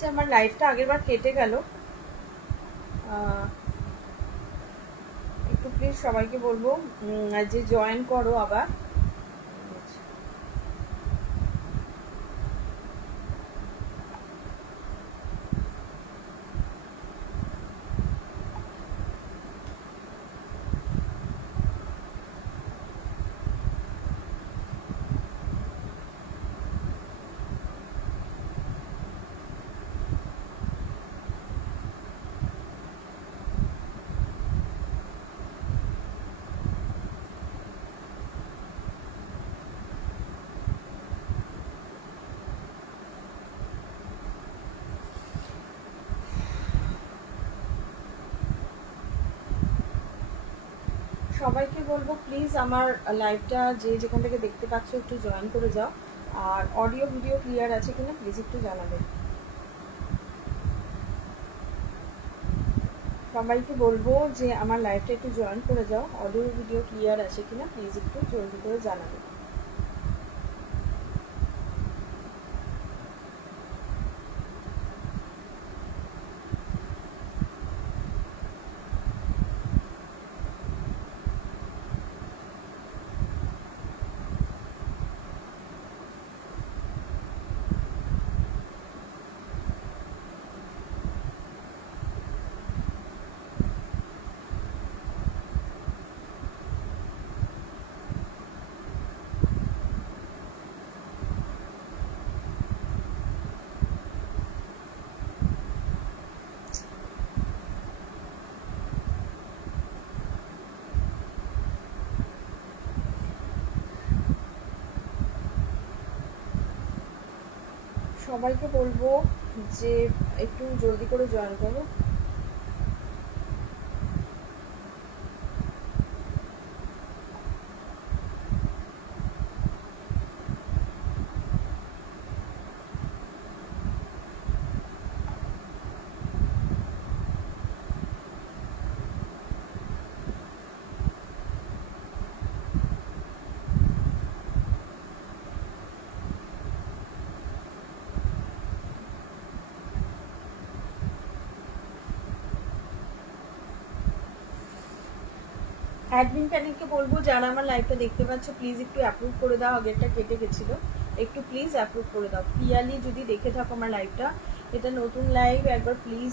হচ্ছে আমার লাইফটা আগেরবার কেটে গেল, একটু প্লিজ সবাইকে বলবো যে জয়েন করো আবার। সবাইকে বলবো প্লিজ আমার লাইভটা যে যেখান থেকে দেখতে পাচ্ছ একটু জয়েন করে যাও, আর অডিও ভিডিও ক্লিয়ার আছে কিনা প্লিজ একটু জানাবে। সবাইকে বলবো যে আমার লাইভটা একটু জয়েন করে যাও, অডিও ভিডিও ক্লিয়ার আছে কিনা প্লিজ একটু জলদি করে জানাবে। সবাইকে বলবো যে একটু জলদি করে জয়েন করো। অ্যাডমিন প্যানেলকে বলবো যারা আমার লাইভটা দেখতে পাচ্ছ প্লিজ একটু অ্যাপ্রুভ করে দাও, আগেরটা কেটে গেছিলো, একটু প্লিজ অ্যাপ্রুভ করে দাও। পিয়ালি যদি দেখে থাকো আমার লাইভটা, এটা নতুন লাইভ, একবার প্লিজ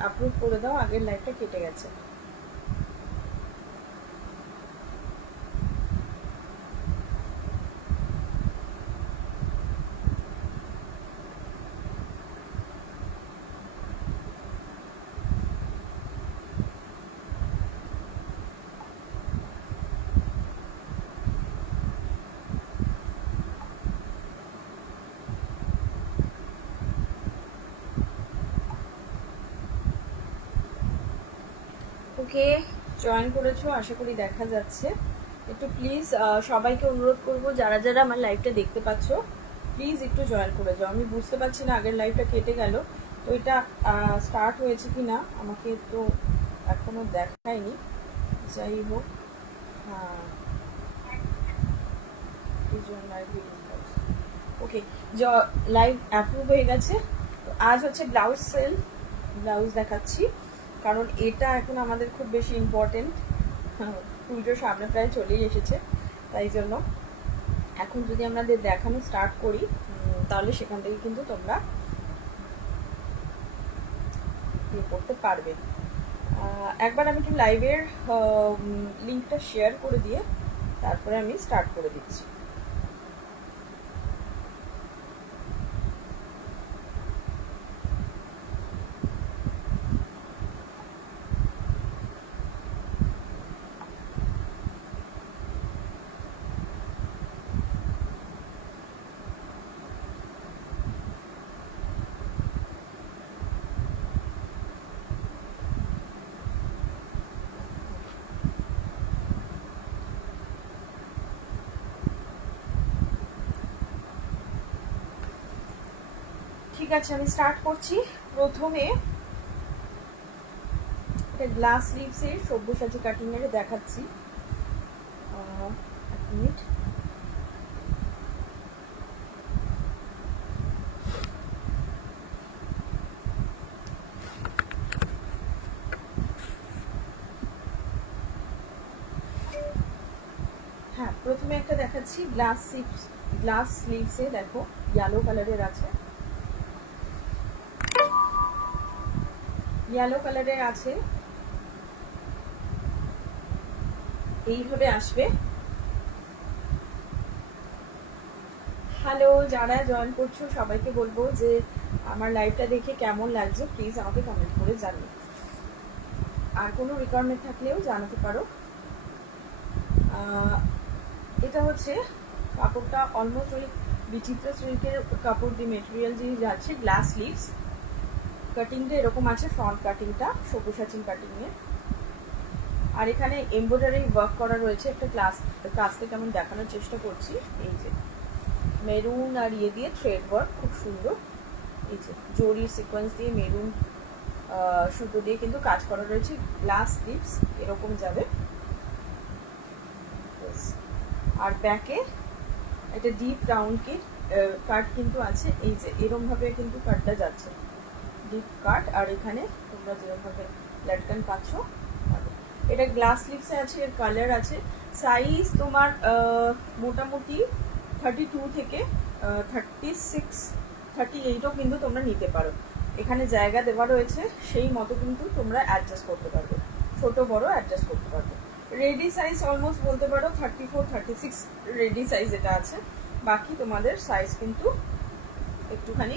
অ্যাপ্রুভ করে দাও, আগের লাইভটা কেটে গেছে। ওকে, জয়েন করেছো, আশা করি দেখা যাচ্ছে। একটু প্লিজ সবাইকে অনুরোধ করবো যারা যারা আমার লাইভটা দেখতে পাচ্ছ প্লিজ একটু জয়েন করে যাও। আমি বুঝতে পারছি না আগের লাইভটা কেটে গেল, তো এটা স্টার্ট হয়েছে কি না আমাকে তো এখনো দেখায়নি। যাই হোক, হ্যাঁ, ওকে, লাইভ অ্যাপ্রুভ হয়ে গেছে। তো আজ হচ্ছে ব্লাউজ সেল, ব্লাউজ দেখাচ্ছি, কারণ এটা এখন আমাদের খুব বেশি ইম্পর্টেন্ট। পুজো সামনে প্রায় চলেই এসেছে, তাই জন্য এখন যদি আমাদের দেখানো স্টার্ট করি তাহলে সেখান থেকে কিন্তু তোমরা ইয়ে করতে পারবে। একবার আমি একটু লাইভের লিঙ্কটা শেয়ার করে দিয়ে তারপরে আমি স্টার্ট করে দিচ্ছি। ঠিক আছে, আমি স্টার্ট করছি। প্রথমে এটা গ্লাস লিভসের সব্যসাচী কাটিং এর দেখাচ্ছি। এক মিনিট। প্রথমে একটা দেখাচ্ছি গ্লাস স্লিভসে, দেখো ইয়েলো কালারের আছে, ইয়েলো কালারের আছে, এইভাবে আসবে। হ্যালো, যারা জয়েন করছো সবাইকে বলবো যে আমার লাইভটা দেখে কেমন লাগছে প্লিজ আমাকে কমেন্ট করে জানিও, আর কোনো রিকোয়ারমেন্ট থাকলেও জানাতে পারো। এটা হচ্ছে কাপড়টা অলমোস্ট ওই বিচিত্রা সিল্কের কাপড় দিয়ে মেটেরিয়াল দিয়ে যাচ্ছে, গ্লাস স্লিভস, কাটিংটা এরকম আছে, ফ্রন্ট কাটিংটা সবুসাচিন কাটিংয়ে, আর এখানে এমব্রয়ডারি ওয়ার্ক করা রয়েছে। একটা কাছ থেকে আমি দেখানোর চেষ্টা করছি, এই যে মেরুন আর ইয়ে দিয়ে থ্রেড ওয়ার্ক, খুব সুন্দর, এই যে জরির সিকোয়েন্স দিয়ে মেরুন সুতো দিয়ে কিন্তু কাজ করা রয়েছে, গ্লাস স্লিভস এরকম যাবে। আর ব্যাকে একটা ডিপ রাউন্ড কাট কিন্তু আছে, এই যে এরকম ভাবে কিন্তু কাটটা যাচ্ছে, ডিপ কাট, আর এখানে তোমরা যেরকম ভাবে লাটকান পাচ্ছ। এটা গ্লাস স্লিভসে আছে, এর কালার আছে, সাইজ তোমার মোটামুটি 32 থেকে 36 38ও কিন্তু তোমরা নিতে পারো। এখানে জায়গা দেওয়া রয়েছে, সেই মতো কিন্তু তোমরা অ্যাডজাস্ট করতে পারবে, ছোট বড় অ্যাডজাস্ট করতে পারবে। রেডি সাইজ অলমোস্ট বলতে পারো 34 36 রেডি সাইজ এটা আছে, বাকি তোমাদের সাইজ কিন্তু একটুখানি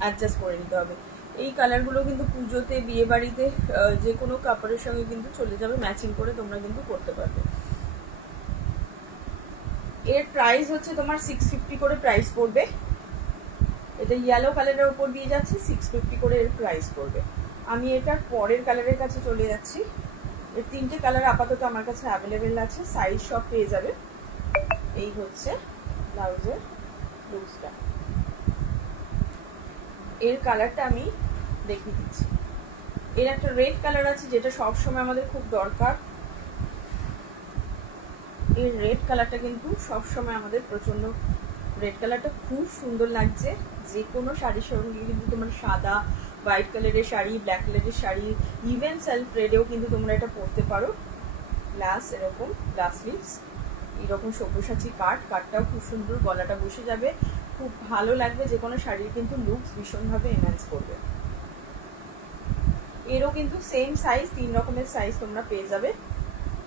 অ্যাডজাস্ট করে নিতে হবে। এই কালারগুলো কিন্তু পুজোতে, বিয়ে বাড়িতে, যে কোনো কাপড়ের সঙ্গে কিন্তু চলে যাবে, ম্যাচিং করে তোমরা কিন্তু করতে পারবে। এর প্রাইস হচ্ছে তোমার 650 করে প্রাইস পড়বে। এটা ইয়েলো কালারের উপর দিয়ে যাচ্ছে, 650 করে এর প্রাইস পড়বে। আমি এটার পরের কালারের কাছে চলে যাচ্ছি। এর 3টে কালার আপাতত আমার কাছে অ্যাভেলেবেল আছে, সাইজ সব পেয়ে যাবে। এই হচ্ছে ব্লাউজের লুজটা, এর কালারটা আমি দেখিয়ে দিচ্ছি। এর একটা রেড কালার আছে যেটা সবসময় আমাদের খুব দরকার, এই রেড কালারটা কিন্তু সবসময় আমাদের প্রচন্ড, রেড কালারটা খুব সুন্দর লাগছে, যে কোনো শাড়ির সঙ্গে কিন্তু তোমার সাদা, হোয়াইট কালারের শাড়ি, ব্ল্যাক কালারের শাড়ি, ইভেন সেলফ রেডেও কিন্তু তোমরা এটা পরতে পারো। গ্লাস এরকম গ্লাস স্লিভস, এরকম সব্যসাচী কাটটাও খুব সুন্দর, গলাটা বসে যাবে, খুব ভালো লাগবে, যে কোনো শাড়ির কিন্তু লুকস ভীষণভাবে এনহ্যান্স করবে। এরও কিন্তু সেম সাইজ, 3 রকমের সাইজ তোমরা পেয়ে যাবে,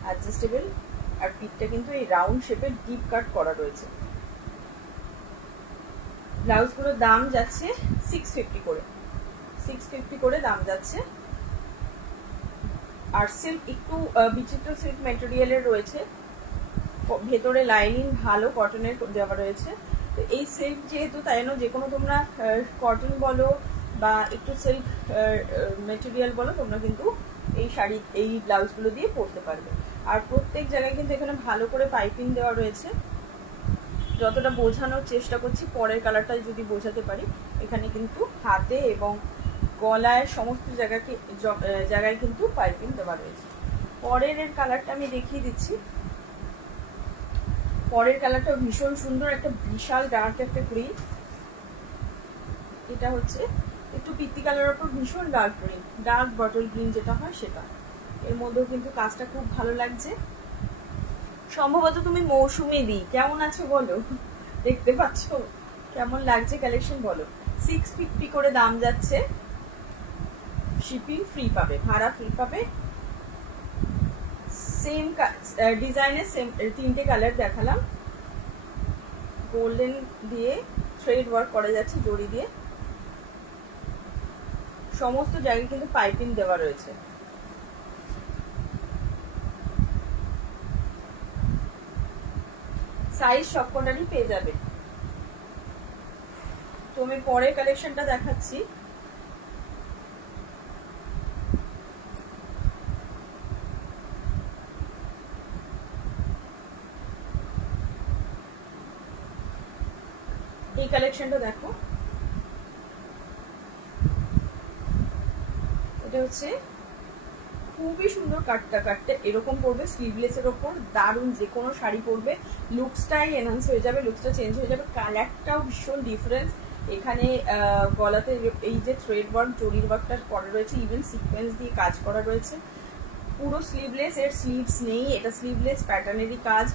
অ্যাডজাস্টেবল। আর পিঠটা কিন্তু এই রাউন্ড শেপের ডিপ কাট করা রয়েছে। ব্লাউজগুলোর দাম যাচ্ছে 650 করে, 650 করে দাম যাচ্ছে। আর সিল্ক একটু বিচিত্র সিল্ক ম্যাটেরিয়ালের রয়েছে, ভেতরে লাইনিং ভালো কটনের দেওয়া রয়েছে। তো এই সিল্ক যেহেতু, তাই জন্য যে কোনো তোমরা কটন বলো বা একটু সিল্ক ম্যাটেরিয়াল বলো, তোমরা কিন্তু এই শাড়ি, এই ব্লাউজগুলো দিয়ে পরতে পারবে। আর প্রত্যেক জায়গায় কিন্তু এখানে ভালো করে পাইপিং দেওয়া রয়েছে, যতটা বোঝানোর চেষ্টা করছি, পরের কালারটা যদি বোঝাতে পারি। এখানে কিন্তু হাতে এবং গলায় সমস্ত জায়গায় কিন্তু পাইপিং দেওয়া রয়েছে। পরের এর কালারটা আমি দেখিয়ে দিচ্ছি। পরের কালারটা ভীষণ সুন্দর, একটা বিশাল ডার্ক একটা গ্রিন, এটা হচ্ছে একটু পিত্তি কালারের উপর ভীষণ dark green, dark bottle green যেটা হয় সেটা। এর মধ্যেও কিন্তু কাজটা খুব ভালো লাগছে। সম্ভবত তুমি মৌসুমি দি, কেমন আছো বলো, দেখতে পাচ্ছ কেমন লাগছে কালেকশন বলো। 650 করে দাম যাচ্ছে, শিপিং ফ্রি পাবে, ভাড়া ফ্রি পাবে। সেম ডিজাইনের সেম 3টে কালার দেখালাম, গোল্ডেন দিয়ে থ্রেড ওয়ার্ক করা যাচ্ছে, জড়ি দিয়ে, সমস্ত জায়গায় কিন্তু পাইপিং দেওয়া রয়েছে। সাইজ সবকটারই পেয়ে যাবে। তো আমি পরের কালেকশনটা দেখাচ্ছি। এই কালেকশনটা দেখো, এটা হচ্ছে খুবই সুন্দর, কাটতে এরকম পরবে, স্লিভলেসের ওপর দারুণ, যে কোনো শাড়ি পরবে, লুকসটাই এনহান্স হয়ে যাবে, লুকসটা চেঞ্জ হয়ে যাবে। কালারটাও ভীষণ ডিফারেন্স। এখানে গলাতে এই যে থ্রেড ওয়ার্ক, জরির ওয়ার্কটা করা রয়েছে, ইভেন সিকোয়েন্স দিয়ে কাজ করা রয়েছে। পুরো স্লিভলেস, এর স্লিভস নেই, এটা স্লিভলেস প্যাটার্নেরই কাজ,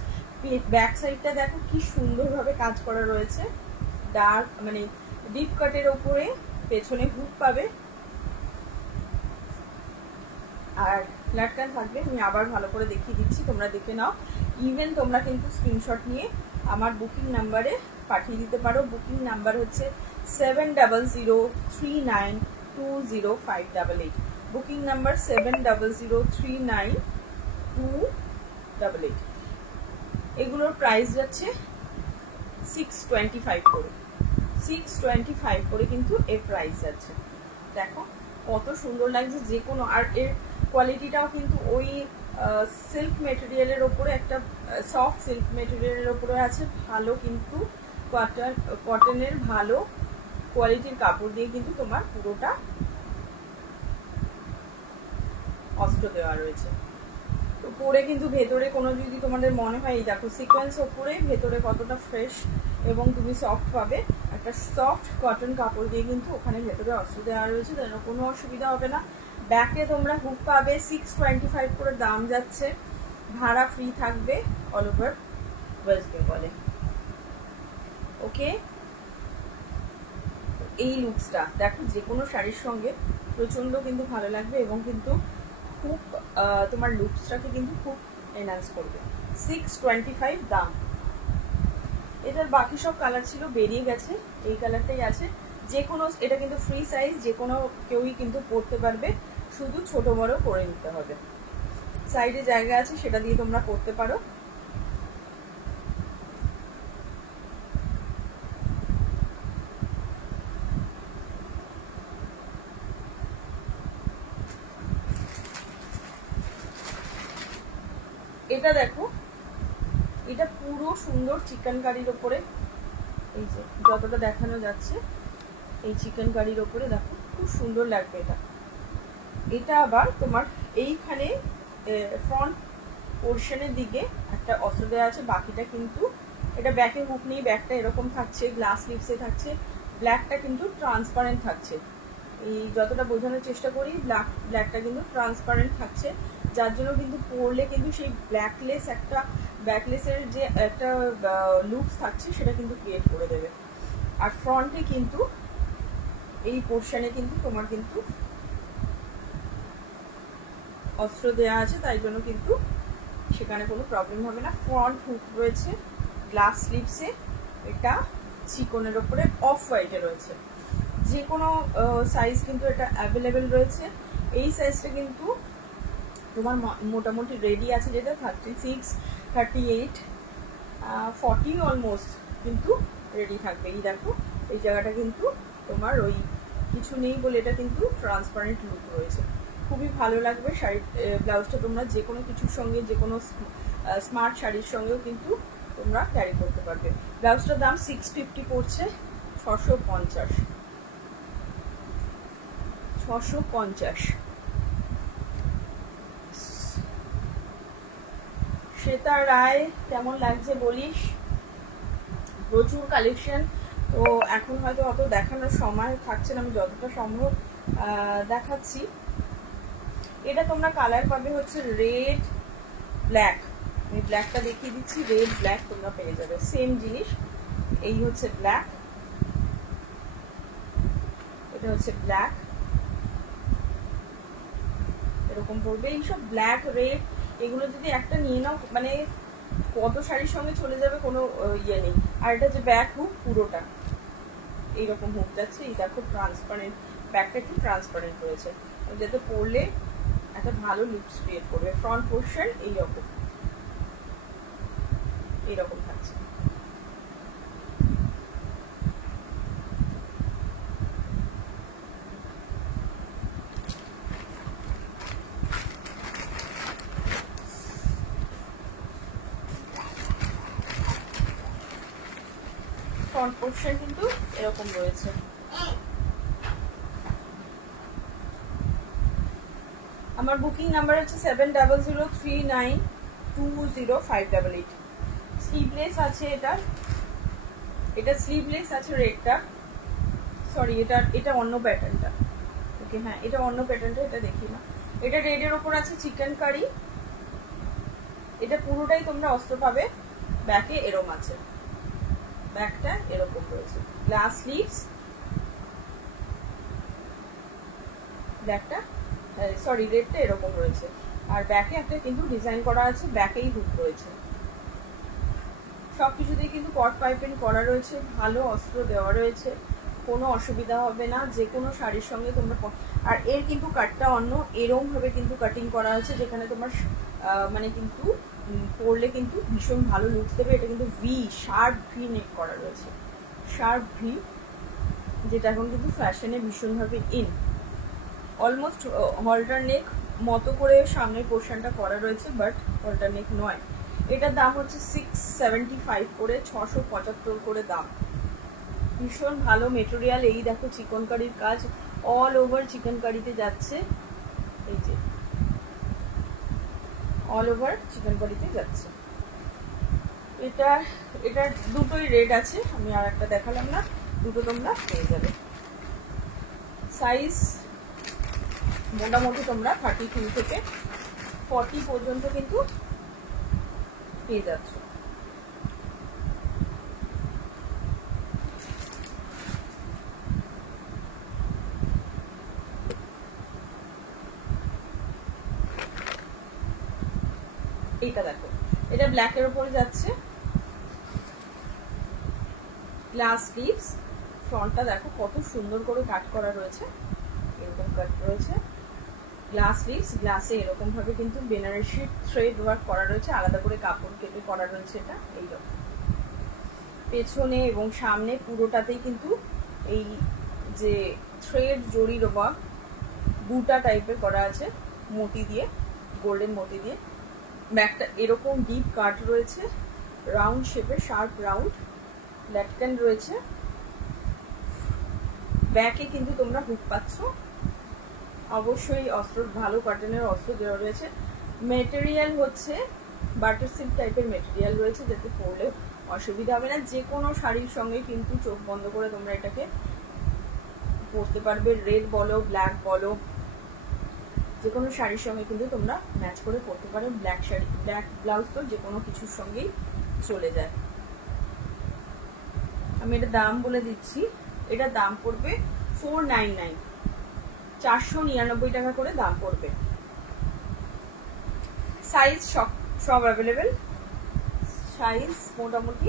ব্যাক সাইডটা দেখো কি সুন্দরভাবে কাজ করা রয়েছে, ডার্ক মানে ডিপ কাটের ওপরে পেছনে হুক পাবে আর লাটকান থাকবে। আমি আবার ভালো করে দেখিয়ে দিচ্ছি, তোমরা দেখে নাও। ইভেন তোমরা কিন্তু স্ক্রিনশট নিয়ে আমার বুকিং নাম্বারে পাঠিয়ে দিতে পারো। বুকিং নাম্বার হচ্ছে 7003920588। Booking number 70039228। এগুলোর প্রাইস যাচ্ছে 625 করে, 625 করে কিন্তু এর প্রাইস যাচ্ছে। দেখো কত সুন্দর লাগছে যে কোনো, আর এর কোয়ালিটিটাও কিন্তু ওই সিল্ক মেটেরিয়ালের ওপরে, একটা সফট সিল্ক মেটেরিয়ালের ওপরে আছে, ভালো কিন্তু কটনের ভালো কোয়ালিটির কাপড় দিয়ে কিন্তু তোমার পুরোটা অস্ত্র দেওয়া রয়েছে। তো পরে কিন্তু ভেতরে কোনো যদি তোমাদের মনে হয়, এই দেখো সিকোয়েন্স ওপরে, ভেতরে কতটা ফ্রেশ এবং তুমি সফট পাবে। একটা সফট কটন কাপড় দিয়ে কিন্তু ওখানে ভেতরে অস্ত্র দেওয়া রয়েছে, যেন কোনো অসুবিধা হবে না। ব্যাকে তোমরা হুক পাবে, 625 করে দাম যাচ্ছে, ভাড়া ফ্রি থাকবে অল ওভার ওয়েস্ট বেঙ্গলে। ওকে, এই লুকসটা দেখো যে কোনো শাড়ির সঙ্গে প্রচন্ড কিন্তু ভালো লাগবে এবং কিন্তু খুব তোমার লুকসটাকে কিন্তু খুব এনহান্স করবে। 625 দাম। এটার বাকি সব কালার ছিল, বেরিয়ে গেছে, এই কালারটাই আছে। যে কোনো, এটা কিন্তু ফ্রি সাইজ, যে কোনো কেউই কিন্তু পরতে পারবে, শুধু ছোট বড় করে নিতে হবে। সাইডে জায়গা আছে, সেটা দিয়ে তোমরা করতে পারো। এটা দেখো, এটা পুরো সুন্দর চিকেন কারির ওপরে, এই যে যতটা দেখানো যাচ্ছে এই চিকেন কারির ওপরে দেখো খুব সুন্দর লাগবে এটা। এটা আবার তোমার এইখানে ফ্রন্ট পোর্শনের দিকে একটা অস্ত্র দেওয়া আছে, বাকিটা কিন্তু এটা ব্যাকে হুক নেই, ব্যাকটা এরকম থাকছে, গ্লাস লিপসে থাকছে, ব্ল্যাকটা কিন্তু ট্রান্সপারেন্ট থাকছে। এই যতটা বোঝানোর চেষ্টা করি, ব্ল্যাকটা কিন্তু ট্রান্সপারেন্ট থাকছে, যার জন্য কিন্তু পরলে কিন্তু সেই ব্ল্যাকলেস একটা ব্যাকলেসের যে একটা লুকস থাকছে সেটা কিন্তু ক্রিয়েট করে দেবে। আর ফ্রন্টে কিন্তু এই পোর্শনে কিন্তু তোমার কিন্তু অস্ত্র দেওয়া আছে, তাই জন্য কিন্তু সেখানে কোনো প্রবলেম হবে না। ফ্রন্ট হুক রয়েছে, গ্লাস স্লিভসে, এটা চিকনের ওপরে অফ হোয়াইটে রয়েছে। যে কোনো সাইজ কিন্তু এটা অ্যাভেলেবেল রয়েছে। এই সাইজটা কিন্তু তোমার মোটামুটি রেডি আছে, যেটা 36, 38, 40 অলমোস্ট কিন্তু রেডি থাকবে। এই দেখো এই জায়গাটা কিন্তু তোমার ওই কিছু নেই বলে এটা কিন্তু ট্রান্সপারেন্ট লুক রয়েছে, খুবই ভালো লাগবে। শাড়ি ব্লাউজটা তোমরা যে কোনো কিছুর সঙ্গে, যে কোনো স্মার্ট শাড়ির সঙ্গেও কিন্তু তোমরা ক্যারি করতে পারবে। ব্লাউজটার দাম 650 পড়ছে, 650। শ্বেতা রায় কেমন লাগছে বলিস? প্রচুর কালেকশন, তো এখন হয়তো অত দেখানোর সময় থাকছে না, আমি যতটা সম্ভব দেখাচ্ছি। এটা তোমরা কালার পাবে হচ্ছে রেড ব্ল্যাক, আমি ব্ল্যাকটা দেখিয়ে দিচ্ছি, রেড ব্ল্যাক তোমরা পেয়ে যাবে, সেম জিনিস। এই হচ্ছে ব্ল্যাক, এটা হচ্ছে ব্ল্যাক, এরকম পড়বে। এইসব ব্ল্যাক রেড এগুলো যদি একটা নিয়ে নাও, মানে কত শাড়ির সঙ্গে চলে যাবে, কোনো ইয়ে নেই। আর এটা যে ব্যাক হুক, পুরোটা এইরকম হুক যাচ্ছে। এই দেখো ট্রান্সপারেন্ট, ব্যাকটা একটু ট্রান্সপারেন্ট রয়েছে, যাতে পরলে একটা ভালো লুকস ক্রিয়েট করবে। ফ্রন্ট পোর্শন এইরকম থাকছে। ফ্রন্ট পোর্শন কিন্তু এরকম রয়েছে। আমার বুকিং নাম্বার হচ্ছে 7003920588। স্লিভলেস আছে, এটা স্লিভলেস আছে রেডটা, সরি এটা অন্য প্যাটার্নটা। ওকে হ্যাঁ, এটা অন্য প্যাটার্নটা, এটা দেখি না। এটা রেডের ওপর আছে চিকেন কারি, এটা পুরোটাই তোমরা অস্ত্র পাবে, ব্যাকে এরকম আছে, ব্যাকটা এরকম রয়েছে, গ্লাস স্লিভস, ব্যাকটা সরি রেডটা এরকম রয়েছে, আর ব্যাকে একটা কিন্তু ডিজাইন করা আছে, ব্যাকেই হুক রয়েছে। সবকিছুতেই কিন্তু কট পাইপিং করা রয়েছে, ভালো অস্ত্র দেওয়া রয়েছে, কোনো অসুবিধা হবে না, যে কোনো শাড়ির সঙ্গে তোমরা। আর এর কিন্তু কাটটা অন্য এরকম ভাবে কিন্তু কাটিং করা আছে, যেখানে তোমার মানে কিন্তু পরলে কিন্তু ভীষণ ভালো লুকস দেবে। এটা কিন্তু ভি শার্প ভি নেক করা রয়েছে, শার্প ভি, যেটা এখন কিন্তু ফ্যাশনে ভীষণভাবে ইন। অলমোস্ট হল্টার নেক মতো করে সামনের পোর্শনটা করা রয়েছে, বাট হল্টার নেক নয়। এটার দাম হচ্ছে 675 করে, 675 করে দাম। ভীষণ ভালো মেটেরিয়াল। এই দেখো চিকনকারির কাজ, অল ওভার চিকনকারিতে যাচ্ছে, এই যে অল ওভার চিকনকারিতে যাচ্ছে। এটার দুটোই রেড আছে, আমি আর একটা দেখালাম না, দুটো তোমরা পেয়ে যাবে। সাইজ মোটামুটি তোমরা 32 থেকে 40 পর্যন্ত কিন্তু পেয়ে যাচ্ছ। এইটা দেখো, এটা ব্ল্যাকের উপরে যাচ্ছে, গ্লাস স্লিভস, ফ্রন্টটা দেখো কত সুন্দর করে কাট করা রয়েছে, এরকম কাট রয়েছে, গ্লাস স্লিভস, গ্লাসে এরকম ভাবে কিন্তু বেনারসি থ্রেড ওয়ার্ক করা রয়েছে, আলাদা করে কাপড় কেটে করা রয়েছে। এটা এইরকম পেছনে এবং সামনে পুরোটাতেই কিন্তু এই যে থ্রেড জড়ির ওয়ার্ক বুটা টাইপের করা আছে, মতি দিয়ে, গোল্ডেন মতি দিয়ে। ব্যাকটা এরকম ডিপ কাট রয়েছে, রাউন্ড শেপের, শার্প রাউন্ড ল্যাটকান রয়েছে। ব্যাকে কিন্তু তোমরা হুক পাচ্ছ, অবশ্যই অস্ত্র ভালো কটনের অস্ত্র দেওয়া রয়েছে। মেটেরিয়াল হচ্ছে বাটার সিল্ক টাইপের মেটেরিয়াল রয়েছে, যাতে পরলে অসুবিধা হবে না। যে কোনো শাড়ির সঙ্গে কিন্তু চোখ বন্ধ করে তোমরা এটাকে পরতে পারবে, রেড বলো ব্ল্যাক বলো, যে কোনো শাড়ির সঙ্গে কিন্তু তোমরা ম্যাচ করে পরতে পারো। ব্ল্যাক শাড়ি, ব্ল্যাক ব্লাউজ তো যে কোনো কিছুর সঙ্গেই চলে যায়। আমি এটা দাম বলে দিচ্ছি, এটা দাম পড়বে 499, 499 টাকা করে দাম পড়বে। সাইজ সব অ্যাভেলেবেল, সাইজ মোটামুটি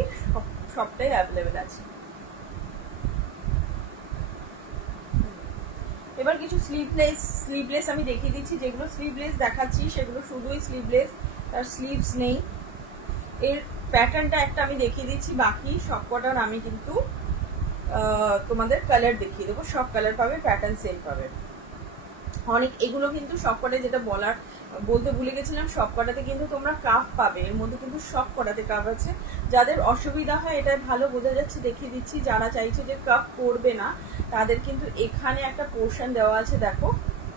সবটাই অ্যাভেলেবেল আছে। এবার কিছু স্লিভলেস আমি দেখিয়ে দিচ্ছি। যেগুলো স্লিভলেস দেখাচ্ছি সেগুলো শুধুই স্লিভলেস, তার স্লিভস নেই। এর প্যাটার্নটা একটা আমি দেখিয়ে দিচ্ছি, বাকি সবকটার আমি কিন্তু তোমাদের কালার দেখিয়ে দেবো, সব কালার পাবে, প্যাটার্ন সেম পাবে। অনেক এগুলো কিন্তু সবকটাই, যেটা বলতে ভুলে গেছিলাম, সবকটাতে কিন্তু তোমরা কাফ পাবে, এর মধ্যে কিন্তু সব কটাতে কাফ আছে। যাদের অসুবিধা হয়, এটা ভালো বোঝা যাচ্ছে, দেখিয়ে দিচ্ছি। যারা চাইছে যে কাফ পড়বে না, তাদের কিন্তু এখানে একটা পোর্শন দেওয়া আছে, দেখো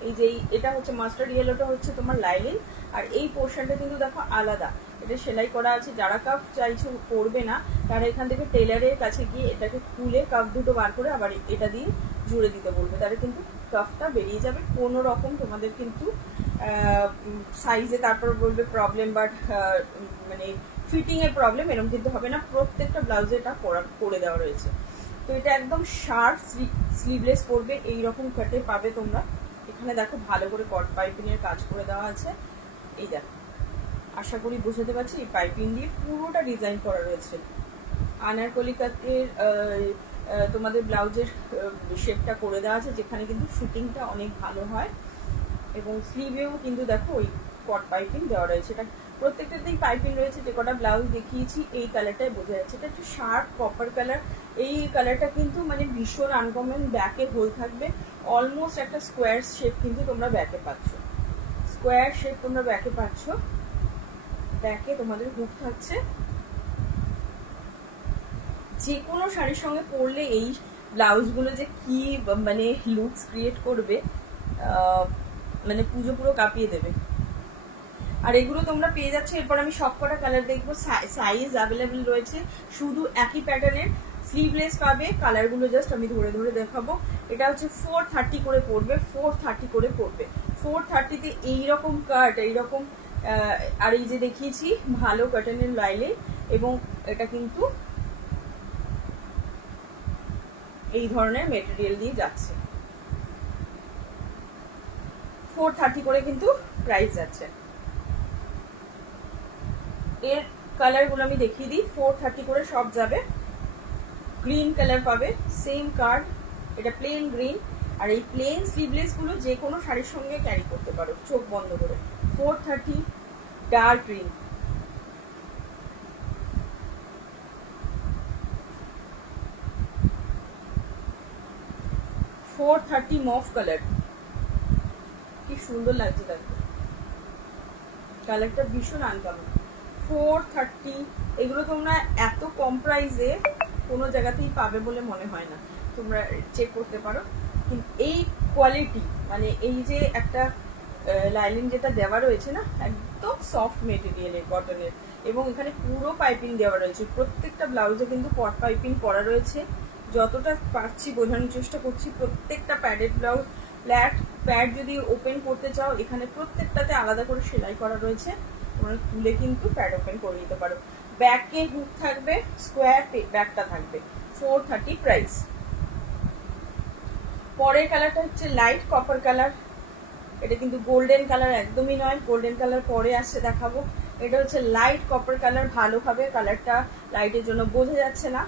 এই যে এটা হচ্ছে মাস্টার্ড ইয়েলোটা হচ্ছে তোমার লাইলিন, আর এই পোর্শনটা কিন্তু দেখো আলাদা, এটা সেলাই করা আছে। যারা কাফ চাইছে পড়বে না, তারা এখান থেকে টেলারের কাছে গিয়ে এটাকে খুলে কাফ দুটো বার করে আবার এটা দিয়ে জুড়ে দিতে বলবে, তাহলে কিন্তু কাফটা বেরিয়ে যাবে। কোনো রকম তোমাদের কিন্তু সাইজে তারপর বলবে প্রবলেম, বাট মানে ফিটিং এর প্রবলেম এরকম কিন্তু হবে না। প্রত্যেকটা ব্লাউজে এটা করে দেওয়া রয়েছে। তো এটা একদম শার্প স্লিভলেস পরবে, এইরকম কাটে পাবে তোমরা। এখানে দেখো ভালো করে কট পাইপিং এর কাজ করে দেওয়া আছে, এই দেখো, আশা করি বুঝতে পারছি। এই পাইপিং দিয়ে পুরোটা ডিজাইন করা রয়েছে। আনারকলি কাটের তোমাদের ব্লাউজের শেপটা করে দেওয়া আছে, যেখানে কিন্তু ফিটিংটা অনেক ভালো হয়, এবং স্লিভেও কিন্তু দেখো ওই কট পাইপিং দেওয়া রয়েছে। এটা প্রত্যেকটাতেই পাইপিং রয়েছে। যে কটা ব্লাউজ দেখিয়েছি এই কালারটাই বোঝা যাচ্ছে, এটা একটু শার্প কপার কালার। এই কালারটা কিন্তু মানে ভীষণ আনকমন। ব্যাকে হোল থাকবে, অলমোস্ট একটা স্কোয়ার শেপ কিন্তু তোমরা ব্যাকে পাচ্ছ, স্কোয়ার শেপ তোমরা ব্যাকে পাচ্ছ। ব্যাকে তোমাদের হুক থাকছে। যে কোনো শাড়ির সঙ্গে পরলে এই ব্লাউজগুলো যে কি মানে লুকস ক্রিয়েট করবে, মানে পুজো পুরো কাঁপিয়ে দেবে। আর এগুলো তোমরা পেয়ে যাচ্ছ। এরপর আমি সবকটা কালার দেখবো, সাইজ অ্যাভেলেবেল রয়েছে, শুধু একই প্যাটার্নের স্লিভলেস পাবে। কালারগুলো জাস্ট আমি ধরে ধরে দেখাবো। এটা হচ্ছে 430 করে পড়বে, 430 করে পড়বে। 430-তে এইরকম কাট, এইরকম। আর এই যে দেখিয়েছি ভালো কাটানের লাইলে, এবং এটা কিন্তু এই ধরনের মেটেরিয়াল দিয়ে যাচ্ছে। 430 করে কিন্তু প্রাইস যাচ্ছে। এর কালার গুলো আমি দেখিয়ে দিই। 430 করে সব যাবে। গ্রিন কালার পাবে, সেম কার্ড, এটা প্লেন গ্রিন। আর এই প্লেন স্লিভলেস গুলো যে কোনো শাড়ির সঙ্গে ক্যারি করতে পারো চোখ বন্ধ করে। 430 ডার্ক গ্রিন। $430 মফ কালার, কি সুন্দর লাগছে দেখো, কালারটা ভীষণ আনকমন। 430, এগুলো তোমরা এত কম প্রাইসে কোনো জায়গাতেই পাবে বলে মনে হয় না, তোমরা চেক করতে পারো। কিন্তু এই কোয়ালিটি, মানে এই যে একটা লাইনিং যেটা দেওয়া রয়েছে না, একদম সফট মেটেরিয়ালের, কটনের, এবং এখানে পুরো পাইপিং দেওয়া রয়েছে। প্রত্যেকটা ব্লাউজে কিন্তু পট পাইপিং করা রয়েছে। যতটা পারছি বোঝানোর চেষ্টা করছি। প্রত্যেকটা প্যাডেড ব্লাউজ, ফ্ল্যাট প্যাড যদি ওপেন করতে চাও, এখানে প্রত্যেকটাতে আলাদা করে সেলাই করা রয়েছে, তোমরা খুলে কিন্তু প্যাড ওপেন করে নিতে পারো। ব্যাকে হুক থাকবে, স্কোয়ার ব্যাকটা থাকবে। 430 প্রাইস। পরের কালারটা হচ্ছে লাইট কপার কালার। এটা কিন্তু গোল্ডেন কালার একদমই নয়, গোল্ডেন কালার পরে আসছে দেখাবো। এটা হচ্ছে লাইট কপার কালার। ভালোভাবে কালারটা লাইটের জন্য বোঝা যাচ্ছে না,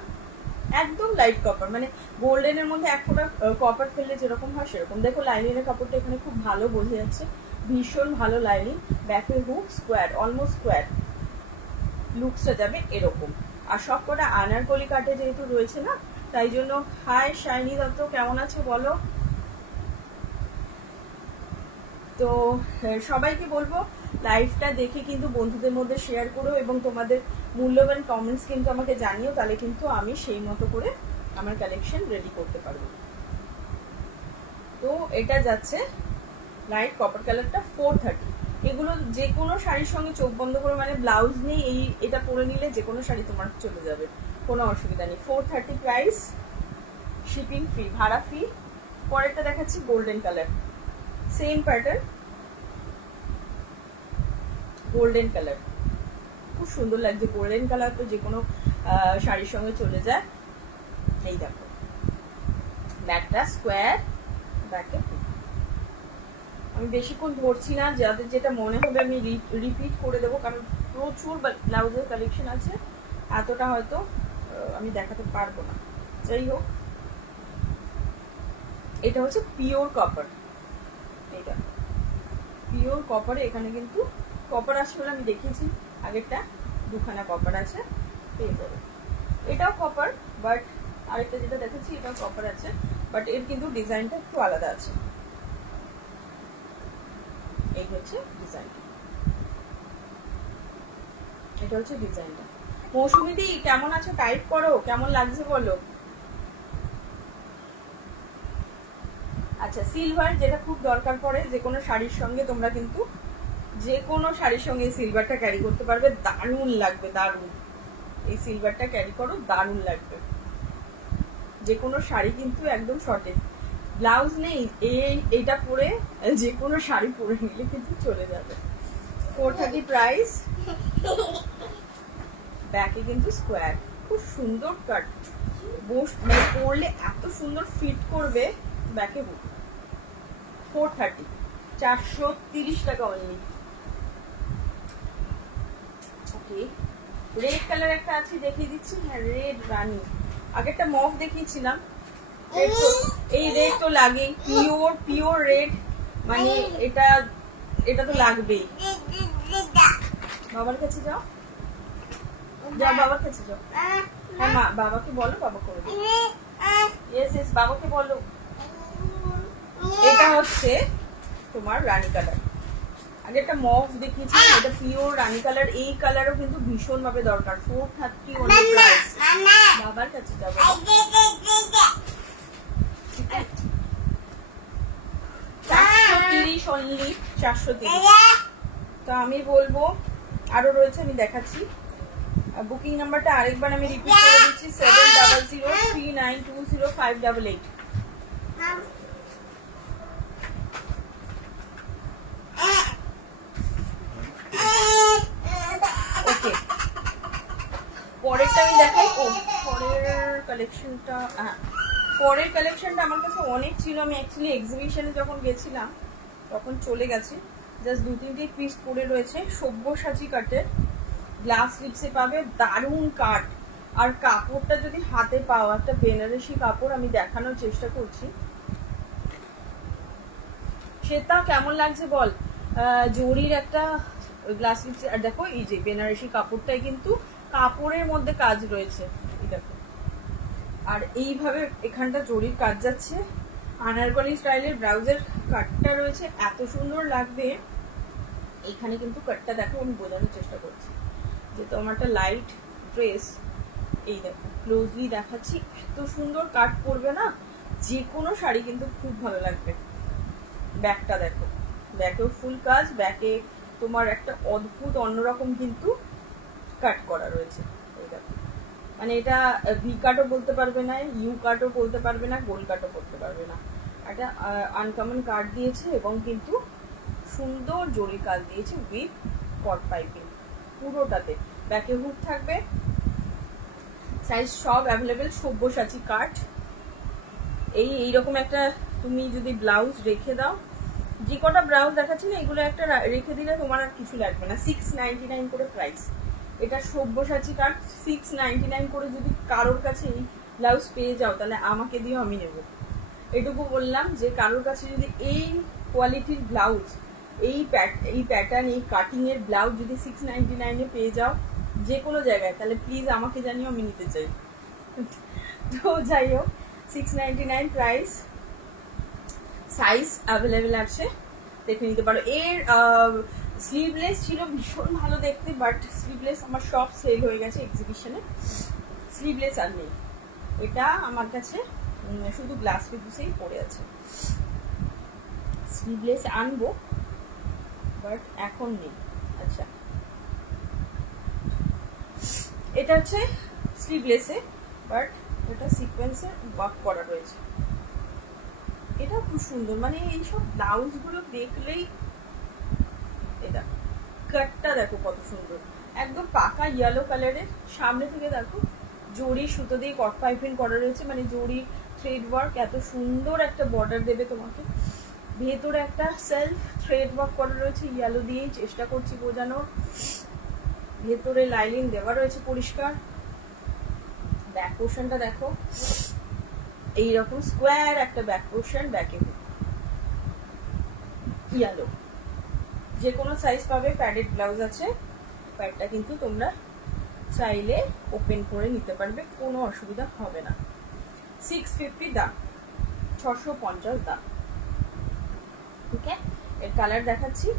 একদম লাইট কপার, মানে গোল্ডেনের মধ্যে এক ফোঁটা কপার ফেললে যেরকম হয় সেরকম। দেখো লাইনিংয়ের কাপড়টা এখানে খুব ভালো বোঝা যাচ্ছে, ভীষণ ভালো লাইনিং। ব্যাকের হুক স্কোয়ার, অলমোস্ট স্কোয়ার লুকসটা যাবে এরকম। আর সব কটা আনারকলি কাটে যেহেতু রয়েছে না, তাই জন্য। হাই শাইনি দত্ত, কেমন আছো বলো? তো সবাইকে বলবো লাইভটা দেখে কিন্তু বন্ধুদের মধ্যে শেয়ার করো এবং তোমাদের মূল্যবান কমেন্টস কিন্তু আমাকে জানিও, তাহলে কিন্তু আমি সেই মতো করে আমার কালেকশন রেডি করতে পারবো। তো এটা যাচ্ছে লাইট কপার কালারটা 430। এগুলো যে কোনো শাড়ির সঙ্গে চোখ বন্ধ করে, মানে ব্লাউজ নেই, এটা পরে নিলে যে কোনো শাড়ি তোমার চলে যাবে, কোনো অসুবিধা নেই। 430 প্রাইস, শিপিং ফ্রি, ভাড়া ফ্রি। পরেরটা দেখাচ্ছি golden colour, same pattern, golden colour, খুব সুন্দর লাগছে। গোল্ডেন কালার তো যে কোনো শাড়ির সঙ্গে চলে যায়। এই দেখো ব্যাকটা স্কোয়ার, ব্যাকে আমি বেশিক্ষণ ধরছি না, যাদের যেটা মনে হবে আমি রিপিট করে দেবো, কারণ প্রচুর ব্লাউজের কালেকশন আছে, এতটা হয়তো আমি দেখাতে পারবো না। যাই হোক, এটা হচ্ছে পিওর কপার। এটা পিওর কপারে, এখানে কিন্তু কপার আছে বলে আমি দেখিয়েছি, আগেরটা দুখানা কপার আছে, পেয়ে যাবে। এটাও কপার, বাট আরেকটা যেটা দেখাচ্ছি এটাও কপার আছে, বাট এর কিন্তু ডিজাইনটা একটু আলাদা আছে। এই হচ্ছে ডিজাইন, এটা হচ্ছে ডিজাইনটা। মৌসুমী দি কেমন আছো? টাইপ করো, কেমন লাগছে বলো। আচ্ছা, সিলভার যেটা খুব দরকার পড়ে যে কোনো শাড়ির সঙ্গে, তোমরা কিন্তু যে কোনো শাড়ির সঙ্গে সিলভারটা ক্যারি করতে পারবে, দারুণ লাগবে, দারুণ। এই সিলভারটা ক্যারি করো, দারুণ লাগবে। যে কোনো শাড়ি কিন্তু একদম শর্টেজ, ব্লাউজ নেই, এইটা পরে যে কোনো শাড়ি পরে নিলে কিন্তু চলে যাবে। 430 প্রাইস। ব্যাকে কিন্তু স্কোয়ার, খুব সুন্দর কাট, মানে পরলে এত সুন্দর ফিট করবে ব্যাকে। 430, 430 টাকা অনলি। ওকে, রেড কালার একটা আছে, দেখিয়ে দিচ্ছি। হ্যাঁ, রেড রানী। আগেরটা মফ দেখিয়েছিলাম, এই রেড তো লাগেই, পিওর পিওর রেড, মানে এটা তো লাগবেই। বাবার কাছে যাও, যাও বাবার কাছে যাও। হ্যাঁ মা, বাবাকে বলো, বাবা করে দেবে। ইয়েস ইয়েস, বাবাকে বলো। এটা হচ্ছে তোমার রানী কালার। আগে একটা মফ দেখিয়েছি, এটা পিওর রানী কালার। এই কালারও কিন্তু ভীষণ ভাবে দরকার। 430 অনলি প্রাইস। বাবার কাছে যাবো, 430 অনলি, 430। তো আমি বলবো আরো রয়েছে, আমি দেখাচ্ছি। বুকিং নাম্বারটা আরেকবার আমি রিপিট করে দিচ্ছি, 7003920588। ওকে, কালেকশনটা, পরের কালেকশনটা আমার কাছে অনেক ছিল। আমি অ্যাকচুয়ালি এক্সিবিশনে যখন গেছিলাম তখন চলে গেছে। জাস্ট 2-3টে পিস পরে রয়েছে। সব্যসাচী কাটের গ্লাস লিপসে পাবে, দারুণ কাট। আর কাপড়টা যদি হাতে পাও, একটা বেনারসি কাপড়, আমি দেখানোর চেষ্টা করছি। সেটা কেমন লাগছে বল। জরির একটা গ্লাস লিপস, আর দেখো এই যে বেনারসি কাপড়টাই কিন্তু কাপড়ের মধ্যে কাজ রয়েছে, এই দেখো। আর এইভাবে এখানটা জরির কাজ যাচ্ছে। আনারকলি স্টাইলের ব্লাউজের কাটটা রয়েছে, এত সুন্দর লাগবে। এখানে কিন্তু কাটটা দেখো, আমি বোঝানোর চেষ্টা করছি যে তোমার একটা লাইট ড্রেস। এই দেখো ক্লোজলি দেখাচ্ছি, এত সুন্দর কাট পড়বে না, যে কোনো শাড়ি কিন্তু খুব ভালো লাগবে। ব্যাকটা দেখো, ব্যাকেও ফুল কাজ, ব্যাকে তোমার একটা অদ্ভুত অন্যরকম কিন্তু কাট করা রয়েছে। এই দেখো, মানে এটা ভি কাটও বলতে পারবে না, ইউ কাটও বলতে পারবে না, গোল কাটও বলতে পারবে না। একটা আনকমন কাট দিয়েছে এবং কিন্তু সুন্দর জরি কাজ দিয়েছে উইথ কট পাইপিং পুরোটাতে। ব্যাকে হুক থাকবে, সাইজ সব অ্যাভেলেবেল। সব্যসাচী কাট। এইরকম একটা তুমি যদি ব্লাউজ রেখে দাও, যে কটা ব্লাউজ দেখাচ্ছি না, এগুলো একটা রেখে দিলে তোমার আর কিছু লাগবে না। 699 করে প্রাইস। এটা সব্যসাচী কাট 699 করে। যদি কারোর কাছে এই ব্লাউজ পেয়ে যাও তাহলে আমাকে দিও, আমি নেব। এটুকু বললাম যে কারোর কাছে যদি এই কোয়ালিটির ব্লাউজ, এই প্যাটার্ন, এই কাটিং এর ব্লাউজ যদি 699 পেয়ে যাও যে কোনো জায়গায়, তাহলে প্লিজ আমাকে জানিও, আমি নিতে চাই। তো যাই হোক, 699 প্রাইস। সাইজ অ্যাভেলেবেল আছে, দেখে নিতে পারো। এর স্লিভলেস ছিল ভীষণ ভালো দেখতে, বাট স্লিভলেস আমার সব সেল হয়ে গেছে এক্সিবিশনে, স্লিভলেস আর নেই। এটা আমার কাছে শুধু গ্লাস পিসেই পড়ে আছে। স্লিভলেস আনবো, বাট এখন নেই। আচ্ছা, এটা হচ্ছে স্লিভলেসে, বাট এটা সিকোয়েন্সে ওয়ার্ক করা রয়েছে। এটা খুব সুন্দর, মানে এইসব ব্লাউজ গুলো দেখলেই, এটা কাটটা দেখো কত সুন্দর, একদম পাকা ইয়েলো কালারের। সামনে থেকে দেখো জরি সুতো দিয়ে কট পাইপিং করা রয়েছে, মানে জরি থ্রেড ওয়ার্ক, এত সুন্দর একটা বর্ডার দেবে তোমাকে। ভেতরে একটা সেলফ থ্রেড ওয়ার্ক করা রয়েছে ইয়েলো দিয়েই, চেষ্টা করছি বোঝানোর। ভেতরে লাইনিং দেওয়া রয়েছে পরিষ্কার। ব্যাক পোর্শনটা দেখো, এইরকম স্কোয়ার একটা ব্যাক পোর্শন, ব্যাকে ইয়েলো। যে কোনো সাইজ পাবে, প্যাডেড ব্লাউজ আছে। প্যাডটা কিন্তু তোমরা চাইলে ওপেন করে নিতে পারবে, কোনো অসুবিধা হবে না। 650 দাম, 650 দাম। ওকে, এর কালার দেখাচ্ছি।